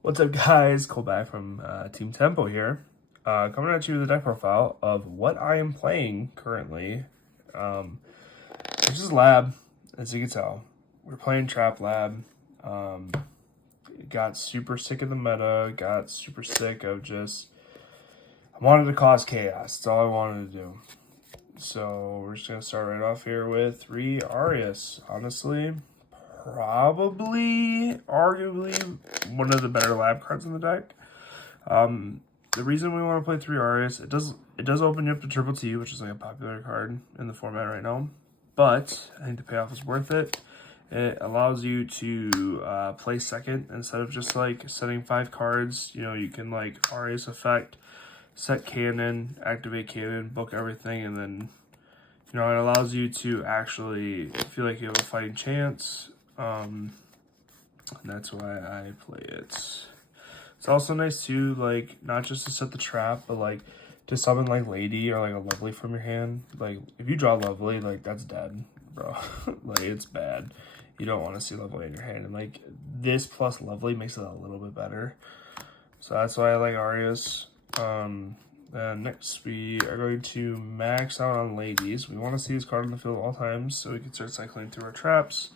What's up, guys? Cole back from Team Tempo here. Coming at you with a deck profile of what I am playing currently, which is Lab, as you can tell. We're playing Trap Lab. Got super sick of the meta, got super sick of just... I wanted to cause chaos. That's all I wanted to do. So we're just going to start right off here with 3 Arias. Honestly, probably, arguably, one of the better lab cards in the deck. The reason we want to play 3 Arias, it does open you up to Triple T, which is like a popular card in the format right now. But I think the payoff is worth it. It allows you to play second instead of just like setting 5 cards. You know, you can like Arias effect, set cannon, activate cannon, book everything, and then, you know, it allows you to actually feel like you have a fighting chance. And that's why I play it. It's also nice too, like, not just to set the trap, but like to summon like Lady or like a Lovely from your hand. Like, if you draw Lovely, like, that's dead, bro. Like, it's bad. You don't want to see Lovely in your hand. And like, this plus Lovely makes it a little bit better. So that's why I like Arias. Then next we are going to max out on Ladies. We want to see this card on the field at all times so we can start cycling through our traps.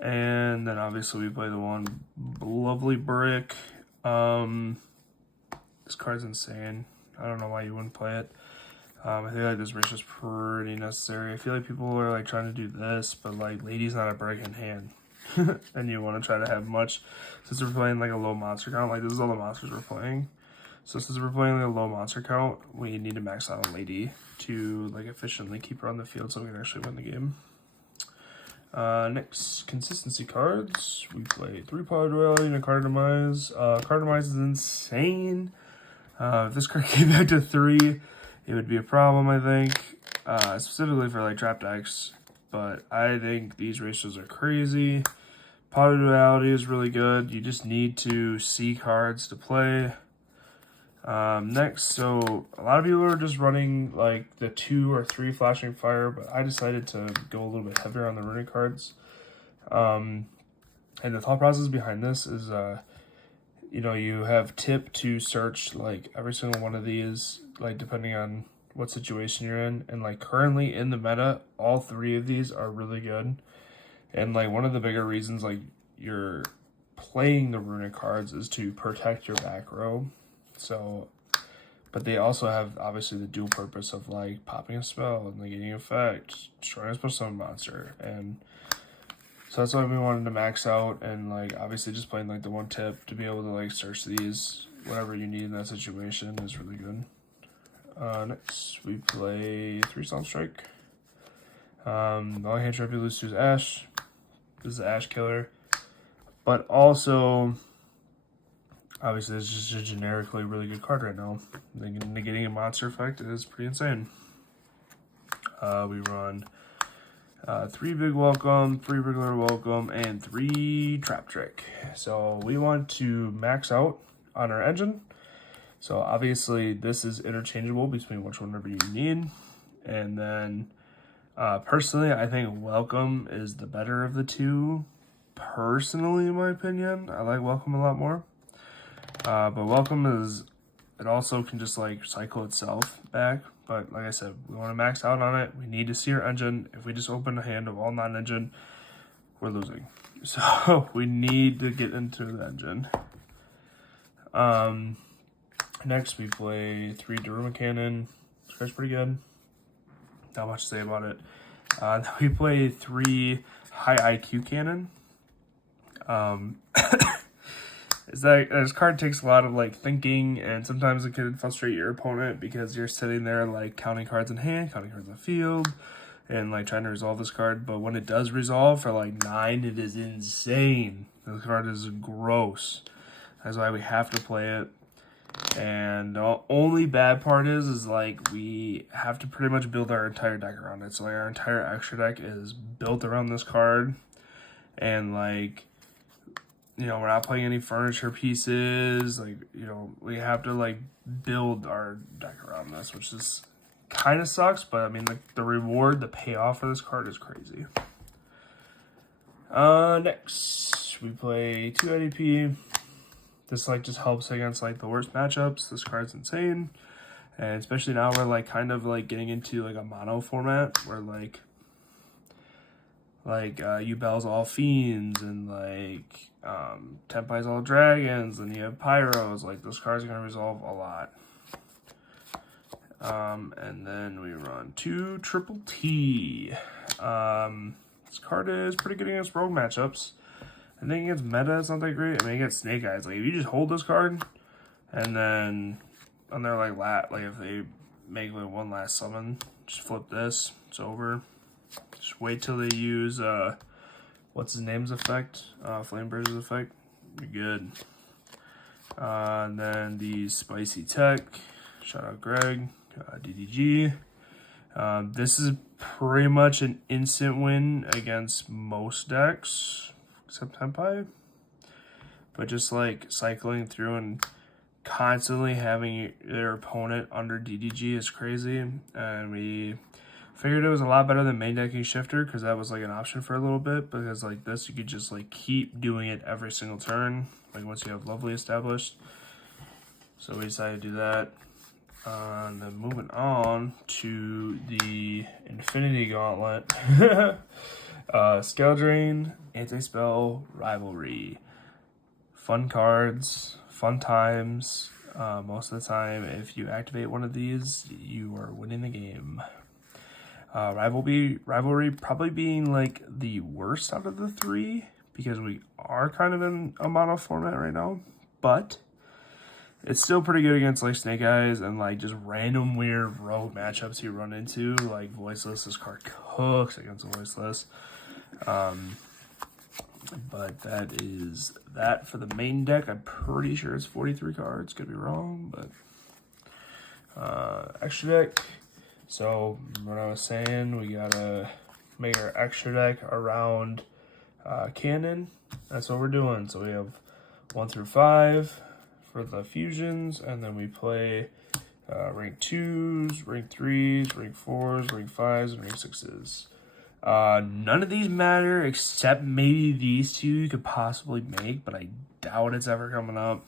And then obviously we play the one Lovely Brick. This card's insane. I don't know why you wouldn't play it. I feel like this ratio is pretty necessary. I feel like people are like trying to do this, but like Lady's not a brick in hand. And you want to try to have much, since we're playing like a low monster count, like this is all the monsters we're playing. So since we're playing like a low monster count, we need to max out on Lady to like efficiently keep her on the field so we can actually win the game. Next, consistency cards. We play 3 Power Duality and a Card Demise. Card Demise is insane. If this card came back to 3, it would be a problem, I think. Specifically for like trap decks. But I think these ratios are crazy. Power Duality is really good. You just need to see cards to play. Next, so a lot of people are just running like the 2 or 3 Flashing Fire, but I decided to go a little bit heavier on the runic cards. And the thought process behind this is, you know, you have tip to search like every single one of these, like depending on what situation you're in. And like currently in the meta, all 3 of these are really good. And like one of the bigger reasons like you're playing the runic cards is to protect your back row. So, but they also have obviously the dual purpose of like popping a spell and negating effect, destroying a special summon monster, and so that's why we wanted to max out and like obviously just playing like the 1 tip to be able to like search these whatever you need in that situation is really good. Next we play 3 Sound Strike. The only hand trap you lose to is Ash. This is the Ash killer, but also, obviously, it's just a generically really good card right now. Negating a monster effect is pretty insane. We run 3 Big Welcome, 3 Regular Welcome, and 3 Trap Trick. So we want to max out on our engine. So obviously, this is interchangeable between whatever you need. And then, personally, I think Welcome is the better of the 2. Personally, in my opinion, I like Welcome a lot more. But Welcome is, it also can just like cycle itself back. But like I said, we want to max out on it. We need to see our engine. If we just open a hand of all non-engine, we're losing. So we need to get into the engine. Next we play 3 Daruma Cannon. This card's pretty good. Not much to say about it. Then we play 3 High IQ Cannon. Is that this card takes a lot of like thinking, and sometimes it can frustrate your opponent because you're sitting there like counting cards in hand, counting cards in the field, and like trying to resolve this card. But when it does resolve for like 9, it is insane. This card is gross. That's why we have to play it. And the only bad part is like we have to pretty much build our entire deck around it. So like our entire extra deck is built around this card, and like, you know, we're not playing any furniture pieces. Like, you know, we have to like build our deck around this, which is kind of sucks. But I mean, the reward, the payoff for this card is crazy. Next we play 2 IDP, This like just helps against like the worst matchups. This card's insane. And especially now we're like kind of like getting into like a mono format where like Yugioh's all fiends and like Tempai's all dragons, and you have pyros. Like those cards are gonna resolve a lot. And then we run 2 Triple T. This card is pretty good against rogue matchups. I think against meta it's not that great. I mean against Snake Eyes, like if you just hold this card and then on their like if they make like one last summon, just flip this, it's over. Just wait till they use what's his name's effect, Flamebird's effect. You're good. And then the Spicy Tech, shout out Greg, DDG. This is pretty much an instant win against most decks except Tempai, but just like cycling through and constantly having their opponent under DDG is crazy. And we figured it was a lot better than main decking Shifter because that was like an option for a little bit, because like this you could just like keep doing it every single turn, like once you have Lovely established. So we decided to do that. And then moving on to the Infinity Gauntlet. Scale Drain, Anti-Spell, Rivalry. Fun cards, fun times. Most of the time, if you activate one of these, you are winning the game. Rivalry probably being like the worst out of the 3, because we are kind of in a mono format right now, but it's still pretty good against like Snake Eyes and like just random weird rogue matchups you run into. Like Voiceless, this card cooks against Voiceless. But that is that for the main deck. I'm pretty sure it's 43 cards. Could be wrong, but extra deck. So what I was saying, we gotta make our extra deck around Cannon. That's what we're doing. So we have 1 through 5 for the fusions, and then we play rank 2s, rank 3s, rank 4s, rank 5s, and rank 6s. None of these matter except maybe these 2 you could possibly make, but I doubt it's ever coming up.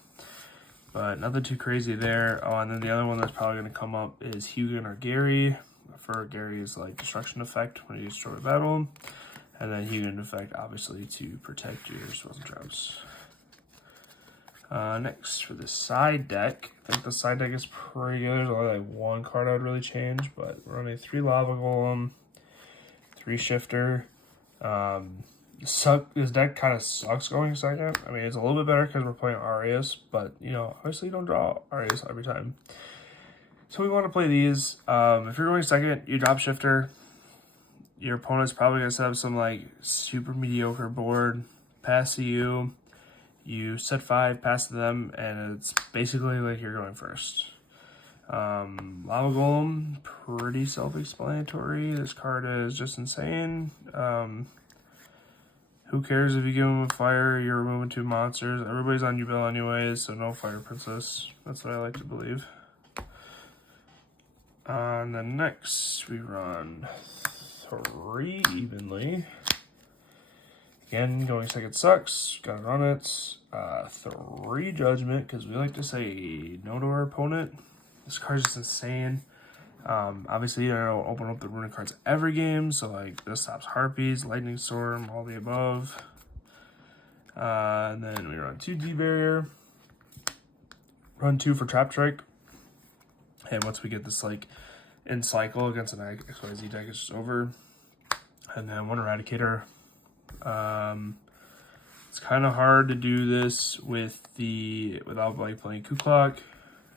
But nothing too crazy there. Oh, and then the other one that's probably going to come up is Yugioh or Gary. For Gary's like destruction effect when you destroy a battle, and then Yugioh effect obviously to protect your spells and traps. Next for the side deck, I think the side deck is pretty good. There's only like 1 card I would really change, but we're running 3 Lava Golem, 3 Shifter. This deck kind of sucks going second. I mean, it's a little bit better because we're playing Arias, but you know, obviously you don't draw Arias every time. So we want to play these. If you're going second, you drop Shifter. Your opponent's probably going to set up some like super mediocre board, pass to you. You set 5, pass to them, and it's basically like you're going first. Lava Golem, pretty self-explanatory. This card is just insane. Who cares if you give him a fire, you're removing 2 monsters. Everybody's on Yugioh anyways, so no Fire Princess. That's what I like to believe. And then next, we run 3 evenly. Again, going second sucks. Gotta run it. 3 Judgment, because we like to say no to our opponent. This card's just insane. Obviously, you don't open up the runic cards every game, so like this stops Harpies, Lightning Storm, all the above. And then we run 2 D-Barrier. Run 2 for Trap Strike. And once we get this like in cycle against an XYZ deck, it's just over. And then 1 Eradicator. It's kind of hard to do this without like playing Coup Clock,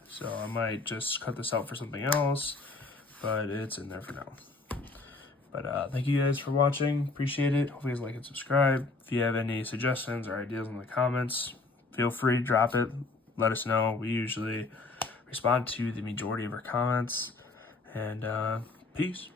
so I might just cut this out for something else, but it's in there for now. But thank you guys for watching. Appreciate it. Hope you guys like and subscribe. If you have any suggestions or ideas in the comments, feel free to drop it. Let us know. We usually respond to the majority of our comments. And peace.